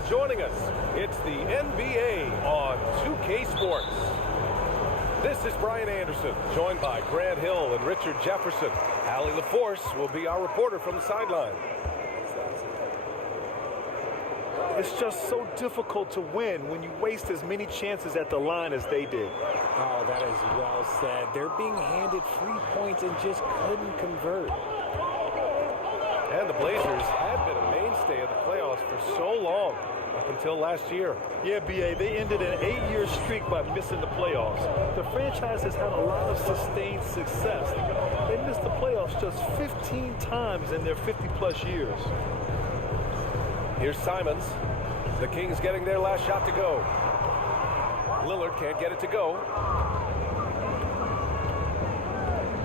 for joining us. It's the NBA on 2K Sports. This is Brian Anderson, joined by Grant Hill and Richard Jefferson. Allie LaForce will be our reporter from the sideline. It's just so difficult to win when you waste as many chances at the line as they did. Oh, that is well said. They're being handed free points and just couldn't convert. And the Blazers had been a mainstay of the playoffs for so long, up until last year. Yeah, B.A., they ended an 8-year streak by missing the playoffs. The franchise has had a lot of sustained success. They missed the playoffs just 15 times in their 50-plus years. Here's Simons. The Kings getting their last shot to go. Lillard can't get it to go.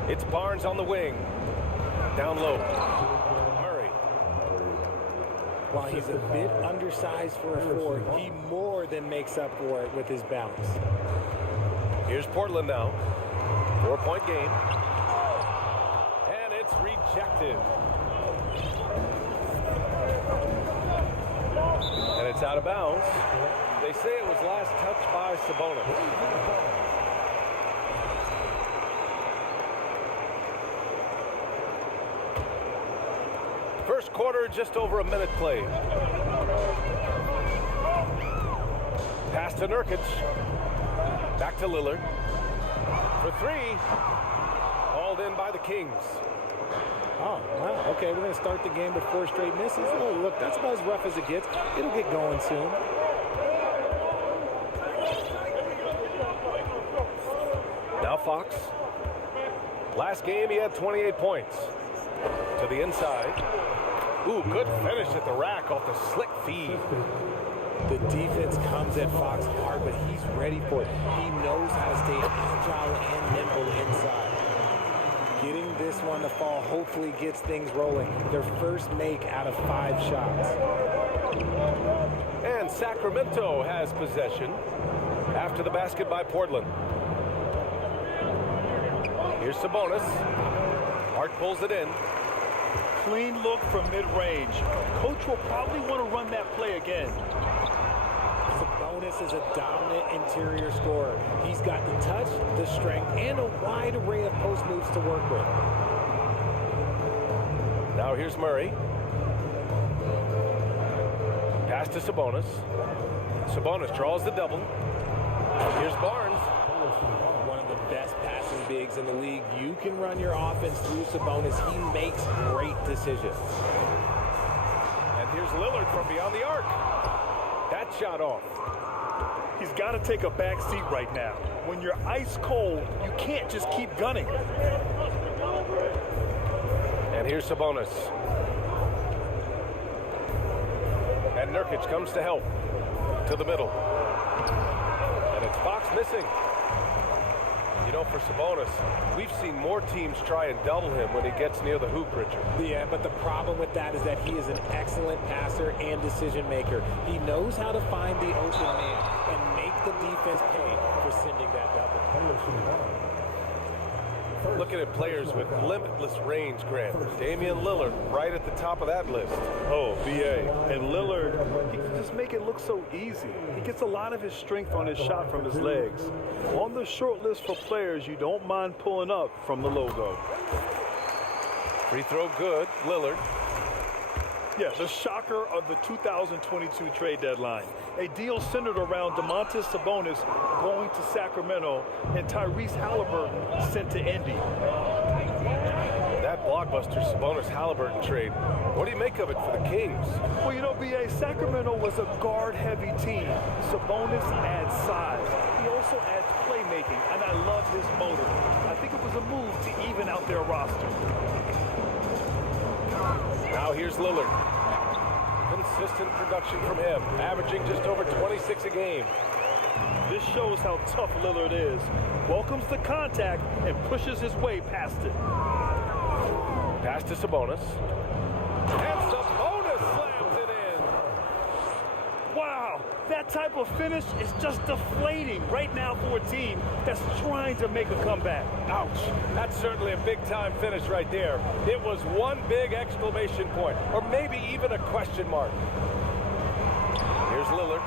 It's Barnes on the wing. Down low. Murray. While he's a bit undersized for a forward, he more than makes up for it with his bounce. Here's Portland now. 4-point game. And it's rejected. And it's out of bounds. They say it was last touched by Sabonis. First quarter, just over a minute played. Pass to Nurkic. Back to Lillard. For three. Hauled in by the Kings. Oh, wow. Okay, we're going to start the game with 4 straight misses. Oh, look, that's about as rough as it gets. It'll get going soon. Now Fox. Last game, he had 28 points. To the inside. Ooh, good finish at the rack off the slick feed. The defense comes at Fox hard, but he's ready for it. He knows how to stay agile and nimble inside. Getting this one to fall hopefully gets things rolling. Their first make out of 5 shots. And Sacramento has possession after the basket by Portland. Here's Sabonis. Hart pulls it in. Clean look from mid-range. Coach will probably want to run that play again. Sabonis is a dominant interior scorer. He's got the touch, the strength, and a wide array of post moves to work with. Now here's Murray. Pass to Sabonis. Sabonis draws the double. Here's Barnes. One of the best passing bigs in the league. You can run your offense through Sabonis. He makes great decisions. And here's Lillard from beyond the arc. That shot off. He's got to take a back seat right now. When you're ice cold, you can't just keep gunning. And here's Sabonis. And Nurkic comes to help. To the middle. And it's Fox missing. You know, for Sabonis, we've seen more teams try and double him when he gets near the hoop, Richard. Yeah, but the problem with that is that he is an excellent passer and decision maker. He knows how to find the open man and make the defense pay for sending that double. Looking at players with limitless range, Grant. Damian Lillard right at the top of that list. Oh, B.A. And Lillard, he can just make it look so easy. He gets a lot of his strength on his shot from his legs. On the short list for players you don't mind pulling up from the logo. Free throw good, Lillard. Yeah, the shocker of the 2022 trade deadline. A deal centered around Domantas Sabonis going to Sacramento and Tyrese Halliburton sent to Indy. That blockbuster Sabonis-Halliburton trade. What do you make of it for the Kings? Well, you know, B.A., Sacramento was a guard-heavy team. Sabonis adds size. He also adds playmaking, and I love his motor. I think it was a move to even out their roster. Now here's Lillard. Consistent production from him, averaging just over 26 a game. This shows how tough Lillard is. Welcomes the contact and pushes his way past it. Pass to Sabonis. And Sabonis slams it in. Wow, that type of finish is just deflating right now for a team that's trying to make a comeback. Ouch. That's certainly a big-time finish right there. It was one big exclamation point, or maybe even a question mark. Lillard.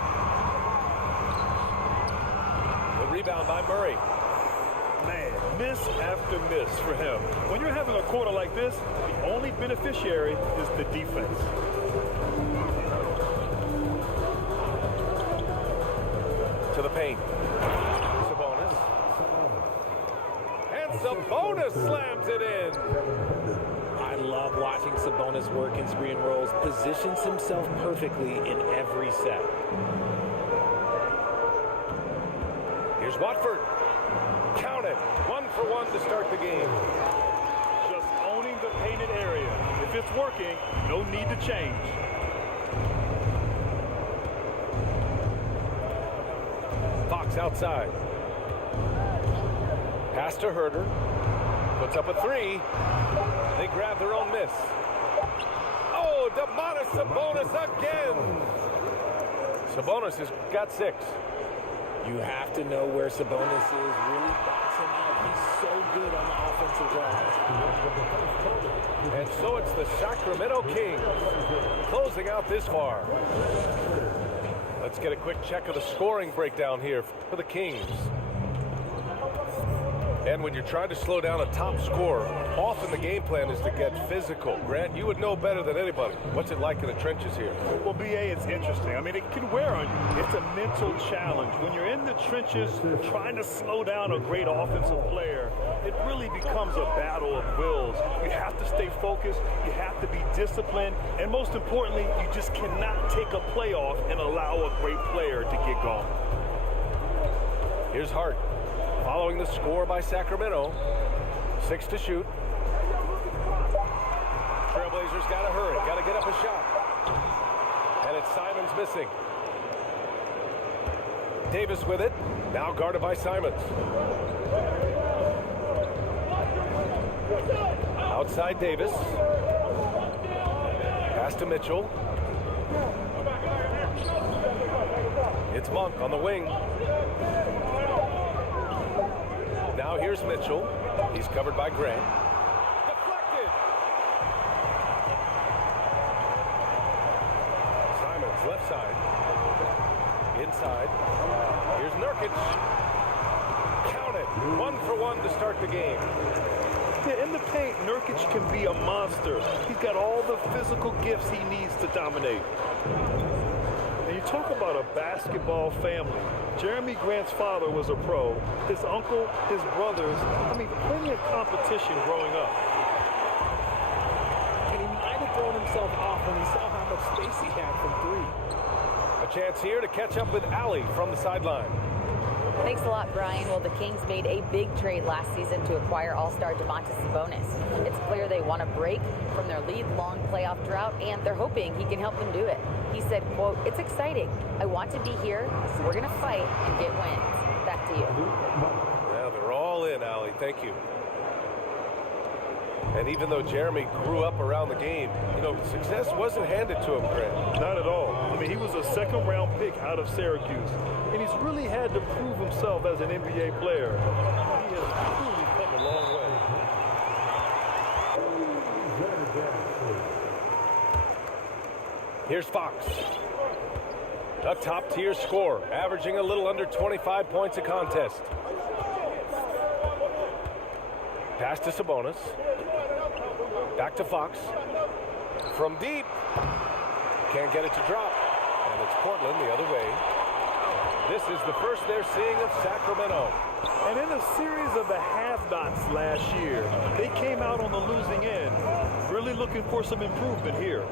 The rebound by Murray. Man, miss after miss for him. When you're having a quarter like this, the only beneficiary is the defense. To the paint. Sabonis. And Sabonis slams it in. I love watching Sabonis work in screen rolls. Positions himself perfectly in every set. Here's Watford. Count it. 1 for 1 to start the game. Just owning the painted area. If it's working, no need to change. Fox outside. Pass to Herter. Puts up a 3. They grab their own miss. Oh, Domantas Sabonis again. Sabonis has got 6. You have to know where Sabonis is. Really box him out. He's so good on the offensive glass. And so it's the Sacramento Kings closing out this far. Let's get a quick check of the scoring breakdown here for the Kings. And when you're trying to slow down a top scorer, often the game plan is to get physical. Grant, you would know better than anybody. What's it like in the trenches here? Well, BA, it's interesting. I mean, it can wear on you. It's a mental challenge. When you're in the trenches trying to slow down a great offensive player, it really becomes a battle of wills. You have to stay focused. You have to be disciplined. And most importantly, you just cannot take a play off and allow a great player to get going. Here's Hart. Following the score by Sacramento. 6 to shoot. Trailblazers got to hurry. Got to get up a shot. And it's Simons missing. Davis with it. Now guarded by Simons. Outside Davis. Pass to Mitchell. It's Monk on the wing. Now here's Mitchell. He's covered by Grant. Deflected. Simons left side. Inside. Here's Nurkic. Count it. 1 for 1 to start the game. Yeah, in the paint, Nurkic can be a monster. He's got all the physical gifts he needs to dominate. And you talk about a basketball family. Jeremy Grant's father was a pro. His uncle, his brothers, I mean, plenty of competition growing up. And he might have thrown himself off when he saw how much space he had from 3. A chance here to catch up with Allie from the sideline. Thanks a lot, Brian. Well, the Kings made a big trade last season to acquire all-star Domantas Sabonis. It's clear they want to break from their lead-long playoff drought, and they're hoping he can help them do it. He said, quote, "It's exciting. I want to be here. We're going to fight and get wins." Back to you. Yeah, they're all in, Allie. Thank you. And even though Jeremy grew up around the game, you know, success wasn't handed to him, Grant. Not at all. I mean, he was a second-round pick out of Syracuse, and he's really had to prove himself as an NBA player. He has truly come a long way. Here's Fox. A top-tier scorer, averaging a little under 25 points a contest. Pass to Sabonis. Back to Fox. From deep. Can't get it to drop. And it's Portland the other way. This is the first they're seeing of Sacramento. And in a series of the have-nots last year, they came out on the losing end, really looking for some improvement here.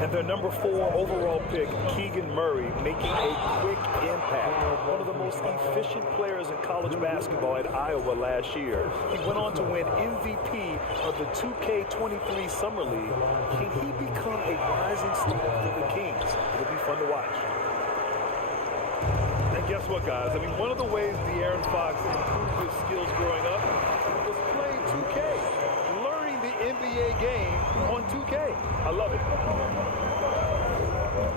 And their number 4 overall pick, Keegan Murray, making a quick impact. One of the most efficient players in college basketball at Iowa last year. He went on to win MVP of the 2K23 Summer League. Can he become a rising star for the Kings? It'll be fun to watch. And guess what, guys? I mean, one of the ways De'Aaron Fox improved his skills growing up was playing 2K. Learning the NBA game on 2K. I love it.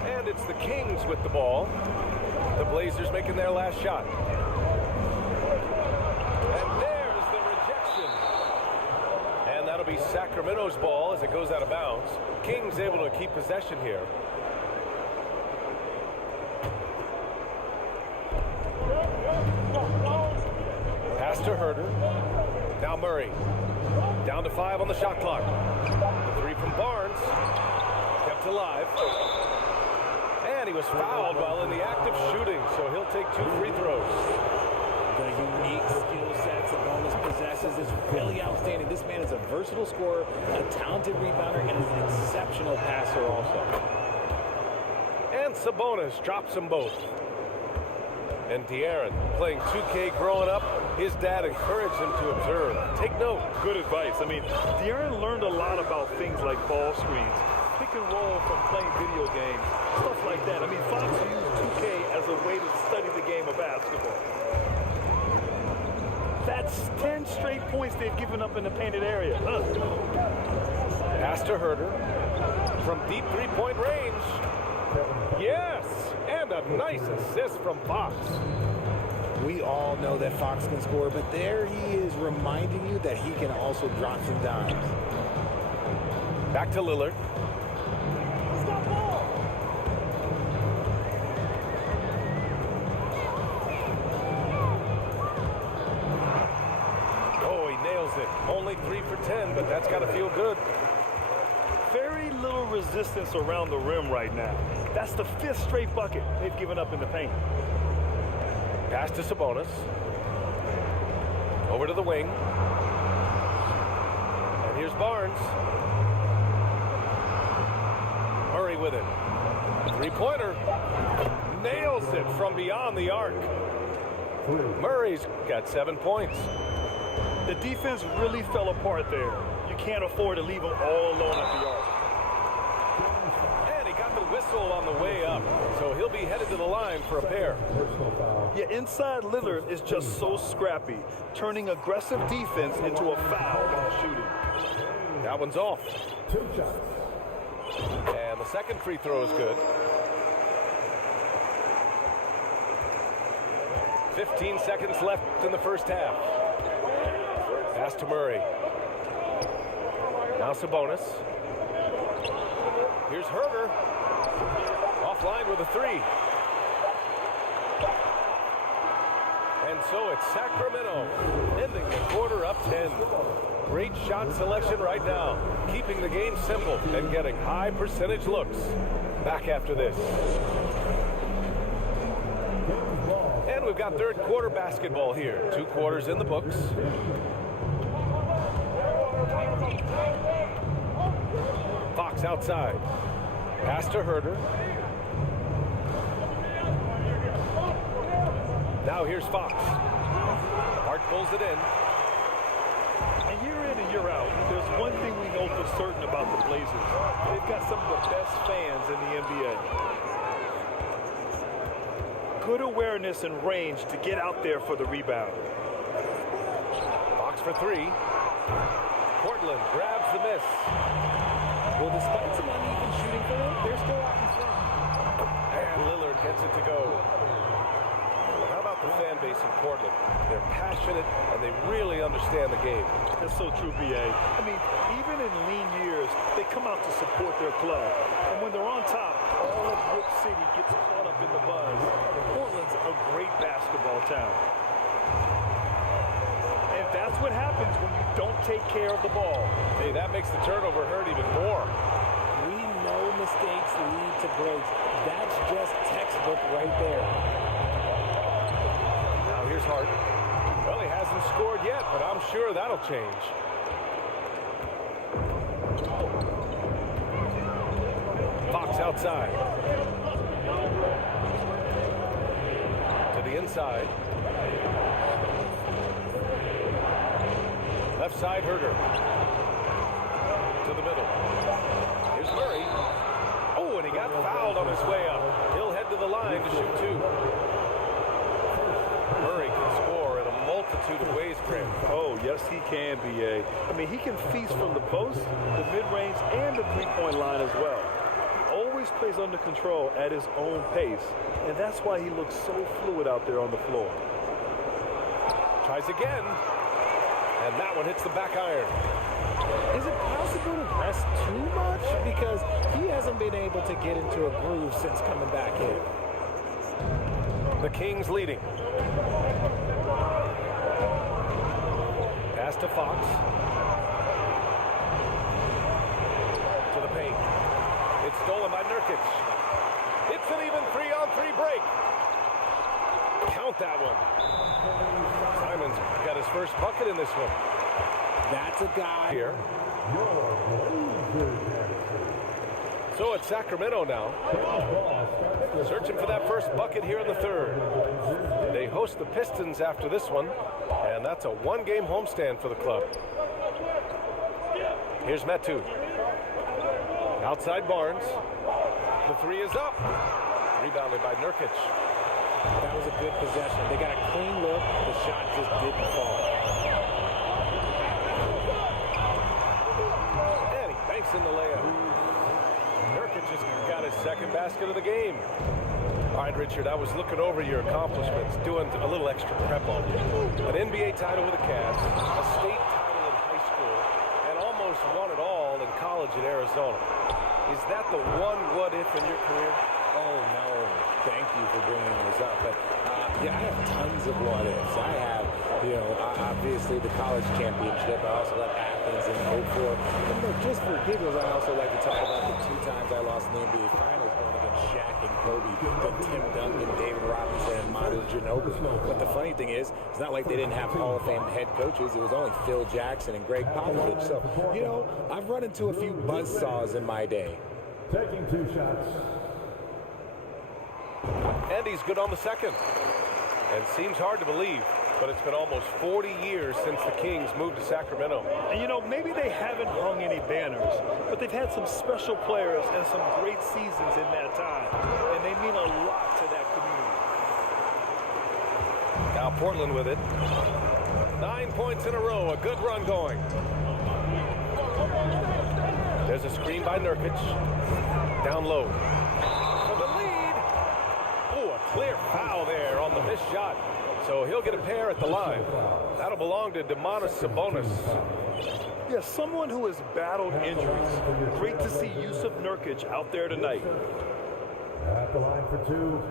And it's the Kings with the ball. The Blazers making their last shot. And there's the rejection. And that'll be Sacramento's ball as it goes out of bounds. Kings able to keep possession here. Pass to Herder. Now Murray. Down to 5 on the shot clock. The 3 from Barnes. Kept alive. And he was fouled while in the act of shooting, so he'll take 2 free throws. The unique skill set Sabonis possesses is really outstanding. This man is a versatile scorer, a talented rebounder, and is an exceptional passer also. And Sabonis drops them both. And De'Aaron, playing 2K growing up, his dad encouraged him to observe. Take note. Good advice. I mean, De'Aaron learned a lot about things like ball screens, pick and roll from playing video games, stuff like that. I mean, Fox used 2K as a way to study the game of basketball. That's 10 straight points they've given up in the painted area. Pass to Herder. From deep three-point range. Yes! And a nice assist from Fox. We all know that Fox can score, but there he is reminding you that he can also drop some dimes. Back to Lillard. Oh, he nails it. Only 3 for 10, but that's got to feel good. Very little resistance around the rim right now. That's the 5th straight bucket they've given up in the paint. Pass to Sabonis. Over to the wing. And here's Barnes. Murray with it. 3-pointer. Nails it from beyond the arc. Murray's got 7 points. The defense really fell apart there. You can't afford to leave them all alone at the arc. And he got the whistle on the way up, so he'll be headed to the line for a pair. Yeah, inside Lillard is just so scrappy, turning aggressive defense into a foul while shooting. That one's off. And the second free throw is good. 15 seconds left in the first half. Pass to Murray. Now Sabonis. Here's Herder. Offline with a 3. And so it's Sacramento ending the quarter up 10. Great shot selection right now, keeping the game simple and getting high percentage looks. Back after this. And we've got third quarter basketball here. 2 quarters in the books. Fox outside. Pass to Herder. Now here's Fox. Hart pulls it in. And year in and year out, there's one thing we know for certain about the Blazers. They've got some of the best fans in the NBA. Good awareness and range to get out there for the rebound. Fox for 3. Portland grabs the miss. Well, despite some uneven shooting for them, they're still out in front. And Lillard gets it to go. How about the fan base in Portland? They're passionate and they really understand the game. That's so true, B.A. I mean, even in lean years, they come out to support their club. And when they're on top, all of Rip City gets caught up in the buzz. Portland's a great basketball town. And that's what happens when you don't take care of the ball. Hey, that makes the turnover hurt even more. We know mistakes lead to breaks. That's just textbook right there. Now here's Hart. Well, he hasn't scored yet, but I'm sure that'll change. Fox outside. To the inside. Left side, Herder. To the middle. Here's Murray. Oh, and he got fouled on his way up. He'll head to the line to shoot 2. Murray can score in a multitude of ways, Graham. Oh, yes, he can, B.A. I mean, he can feast from the post, the mid-range, and the three-point line as well. He always plays under control at his own pace, and that's why he looks so fluid out there on the floor. Tries again. And that one hits the back iron. Is it possible to rest too much? Because he hasn't been able to get into a groove since coming back in. The Kings leading. Pass to Fox. To the paint. It's stolen by Nurkic. It's an even 3-on-3 break. Count that one. Simons got his first bucket in this one. That's a guy Here. So it's Sacramento now. Searching for that first bucket here in the third. They host the Pistons after this one, and that's a one-game homestand for the club. Here's Metu. Outside Barnes. The three is up. Rebounded by Nurkic. That was a good possession. They got a clean look. The shot just didn't fall. And he banks in the layup. Nurkic has got his second basket of the game. All right, Richard, I was looking over your accomplishments, doing a little extra prep on you. An NBA title with the Cavs, a state title in high school, and almost won it all in college at Arizona. Is that the one what-if in your career? Oh, no. Thank you for bringing this up. But, yeah, I have tons of what-ifs. I have, obviously the college championship. I also have Athens in 04. And look, just for giggles, I also like to talk about the 2 times I lost in the NBA Finals going against Shaq and Kobe, then Tim Duncan, David Robinson, and Manu Ginobili. But the funny thing is, it's not like they didn't have Hall of Fame head coaches. It was only Phil Jackson and Greg Popovich. So, I've run into a few buzzsaws in my day. Taking 2 shots. And he's good on the second. And seems hard to believe, but it's been almost 40 years since the Kings moved to Sacramento. And maybe they haven't hung any banners, but they've had some special players and some great seasons in that time. And they mean a lot to that community. Now Portland with it. 9 points in a row, a good run going. There's a screen by Nurkic. Down low. For the lead. Oh, a clear foul there on the missed shot. So he'll get a pair at the line. That'll belong to Domantas Sabonis. Yeah, someone who has battled injuries. Great to see Jusuf Nurkic out there tonight. At the line for 2.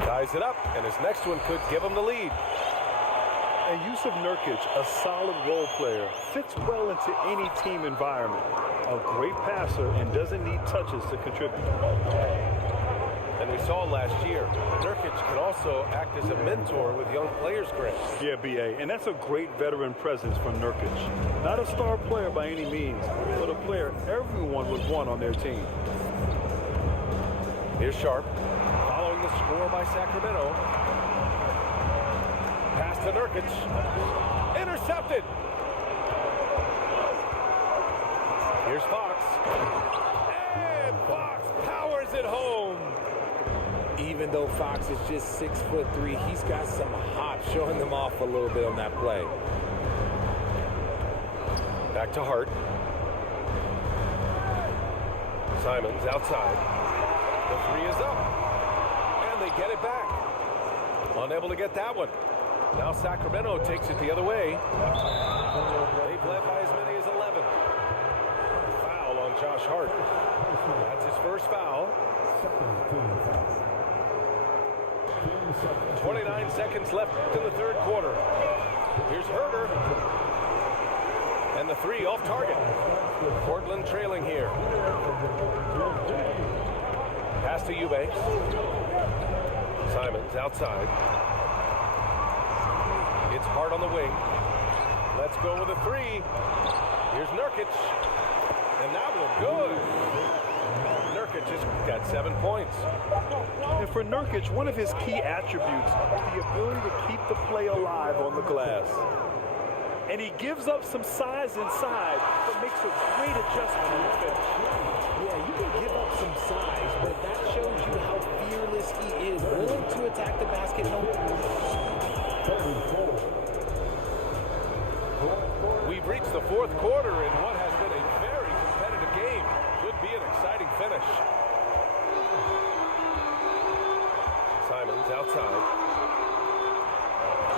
Ties it up, and his next one could give him the lead. And Jusuf Nurkic, a solid role player, fits well into any team environment. A great passer and doesn't need touches to contribute. And we saw last year, Nurkic can also act as a mentor with young players, Grant. Yeah, B.A., and that's a great veteran presence from Nurkic. Not a star player by any means, but a player everyone would want on their team. Here's Sharp, following the score by Sacramento. Pass to Nurkic. Intercepted. Here's Fox. And Fox powers it home. Even though Fox is just 6'3", he's got some hop, showing them off a little bit on that play. Back to Hart. Simons outside. The three is up. And they get it back. Unable to get that one. Now Sacramento takes it the other way. They've led by as many as 11. Foul on Josh Hart. That's his first foul. 29 seconds left in the third quarter. Here's Herter. And the three off target. Portland trailing here. Pass to Eubanks. Simons outside. It's Hart on the wing. Let's go with a three. Here's Nurkic. And that one good. Nurkic has got 7 points. And for Nurkic, one of his key attributes, the ability to keep the play alive on the glass. And he gives up some size inside, but makes a great adjustment in the finish. Yeah, you can give up some size, but that shows you how fearless he is, willing to attack the basket. We've reached the fourth quarter in what has been a very competitive game. Could be an exciting finish. Simons outside.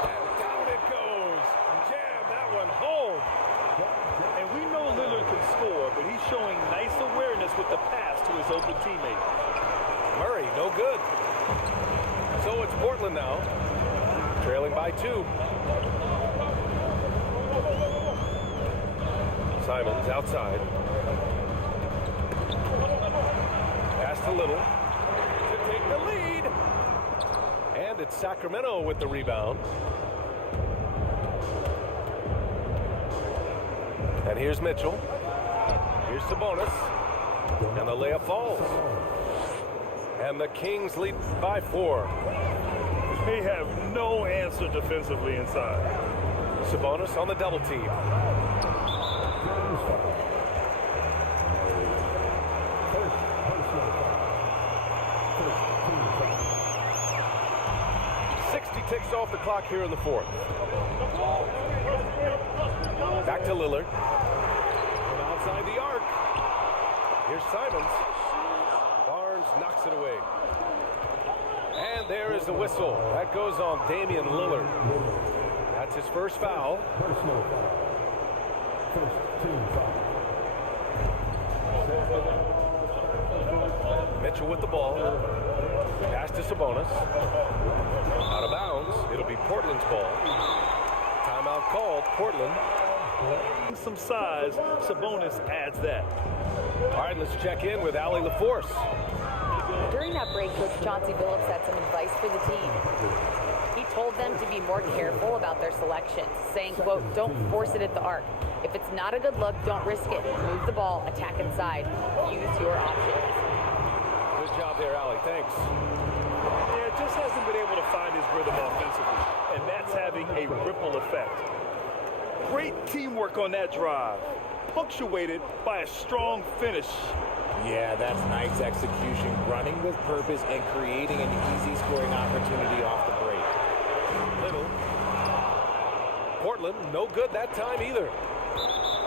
And down it goes. Jam that one home. And we know Lillard can score, but he's showing nice awareness with the pass to his open teammate. Murray, no good. So it's Portland now, trailing by 2. Simons outside. Pass to Little to take the lead. And it's Sacramento with the rebound. And here's Mitchell. Here's Sabonis. And the layup falls. And the Kings lead by 4. They have no answer defensively inside. Sabonis on the double team. 60 ticks off the clock here in the 4th. Back to Lillard. From outside the arc. Here's Simons. Barnes knocks it away. And there is the whistle. That goes on Damian Lillard. That's his first foul. Personal foul. First team foul. Mitchell with the ball. Pass to Sabonis. Out of bounds. It'll be Portland's ball. Timeout called. Portland. Some size, Sabonis adds that. All right, let's check in with Allie LaForce. During that break, Coach Chauncey Billups had some advice for the team. He told them to be more careful about their selections, saying, quote, don't force it at the arc. If it's not a good look, don't risk it. Move the ball, attack inside. Use your options. Good job there, Allie. Thanks. Yeah, just hasn't been able to find his rhythm offensively, and that's having a ripple effect. Great teamwork on that drive, punctuated by a strong finish. Yeah, that's nice execution, running with purpose and creating an easy scoring opportunity off the break. Little. Portland, no good that time either.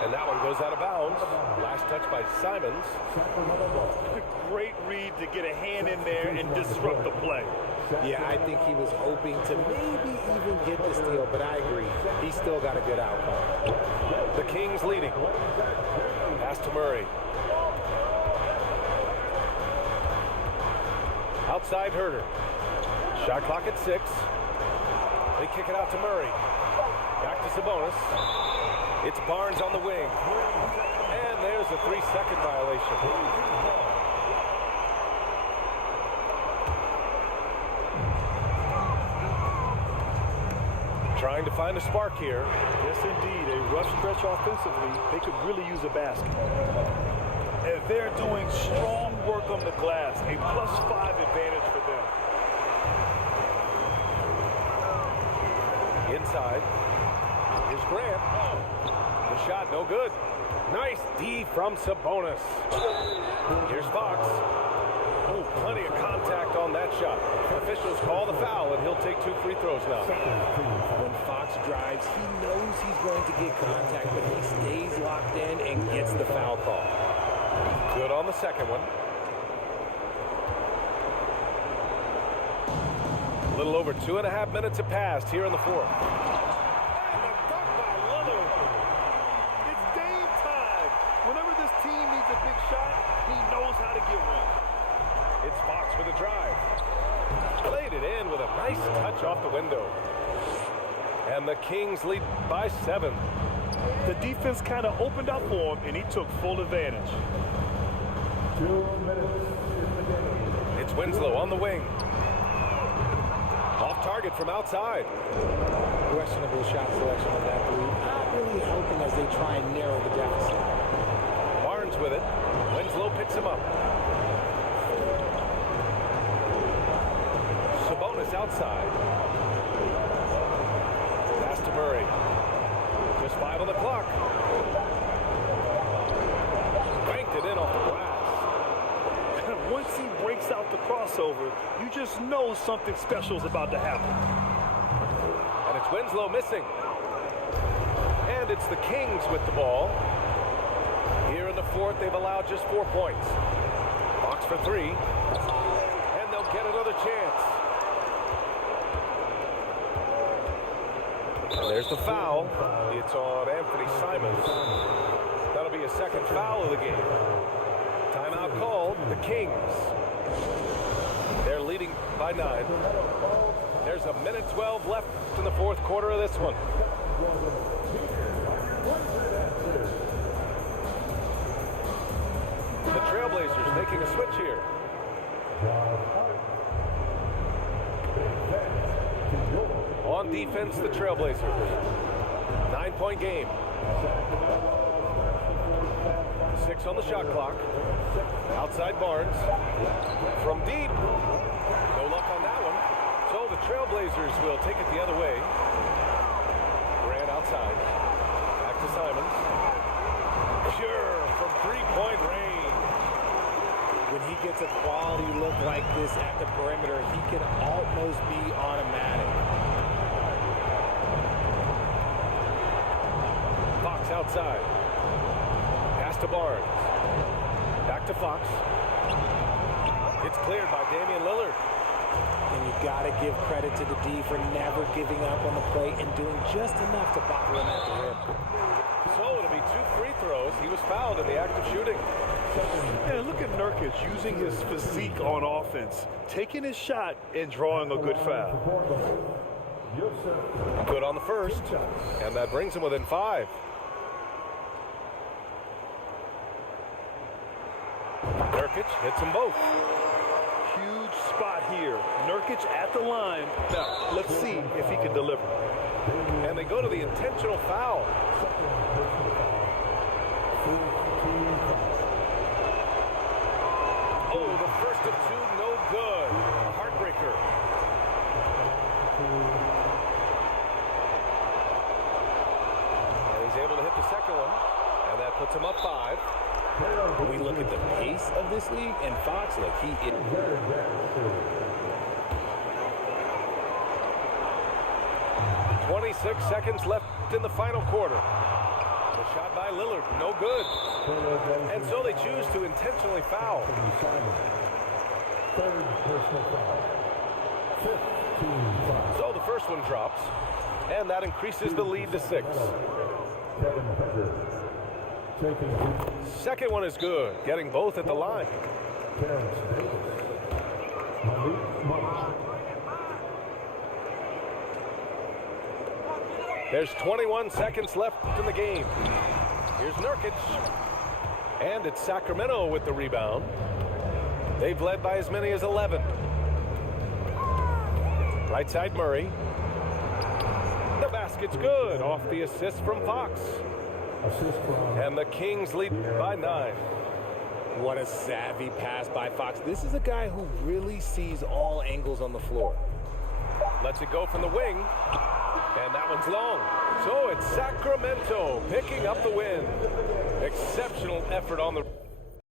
And that one goes out of bounds. Last touch by Simons. Great read to get a hand in there and disrupt the play. Yeah, I think he was hoping to maybe even get the steal, but I agree. He still got a good outcome. The Kings leading. Pass to Murray. Outside Herter. Shot clock at 6. They kick it out to Murray. Back to Sabonis. It's Barnes on the wing. And there's a 3-second violation. Trying to find a spark here. Yes, indeed. A rough stretch offensively. They could really use a basket. And they're doing strong work on the glass. A +5 advantage for them. Inside. Here's Grant. The shot, no good. Nice D from Sabonis. Here's Fox. Oh, plenty of contact on that shot. Officials call the foul, and he'll take 2 free throws now. When Fox drives, he knows he's going to get contact, but he stays locked in and gets the foul call. Good on the second one. A little over 2.5 minutes have passed here in the 4th. And a dunk by Lillard. It's game time. Whenever this team needs a big shot, he knows how to get one. It's Fox with a drive. Played it in with a nice touch off the window. And the Kings lead by 7. The defense kind of opened up for him, and he took full advantage. 2 minutes in the game. It's Winslow on the wing. Off target from outside. Questionable shot selection on that three. Not really helping as they try and narrow the deficit. Barnes with it. Winslow picks him up. Sabonis outside. Pass to Murray. Just 5 on the clock. Banked it in off the glass. Once he breaks out the crossover, you just know something special is about to happen. And it's Winslow missing. And it's the Kings with the ball. Here in the 4th, they've allowed just 4 points. Fox for 3. And they'll get another chance. And there's the foul. It's on Anthony Simons. That'll be a second foul of the game. Timeout called. The Kings They're leading by 9. There's a minute 12 left in the fourth quarter of this one. The Trailblazers making a switch here. On defense, the Trailblazers. 9-point game. 6 on the shot clock. Outside Barnes. From deep. No luck on that one. So the Trailblazers will take it the other way. Grant outside. Back to Simons. Sure, from three-point range. When he gets a quality look like this at the perimeter, he can almost be automatic. Fox outside. Pass to Barnes. Back to Fox. It's cleared by Damian Lillard. And you got to give credit to the D for never giving up on the play and doing just enough to bottle him at the rim. So it'll be 2 free throws. He was fouled in the act of shooting. Yeah, look at Nurkic using his physique on offense, taking his shot and drawing a good foul. Good on the first, and that brings him within 5. Nurkic hits them both. Huge spot here. Nurkic at the line. Now, let's see if he can deliver. And they go to the intentional foul. Oh, the first of 2, no good. A heartbreaker. And he's able to hit the second one, and that puts him up 5. We look at the pace of this league, and Fox, look, he is. 26 seconds left in the final quarter. The shot by Lillard, no good. And so they choose to intentionally foul. So the first one drops, and that increases the lead to 6. Second one is good, getting both at the line. There's 21 seconds left in the game. Here's Nurkic. And it's Sacramento with the rebound. They've led by as many as 11. Right side Murray. The basket's good off the assist from Fox. And the Kings lead by 9. What a savvy pass by Fox. This is a guy who really sees all angles on the floor. Lets it go from the wing. And that one's long. So it's Sacramento picking up the win. Exceptional effort on the...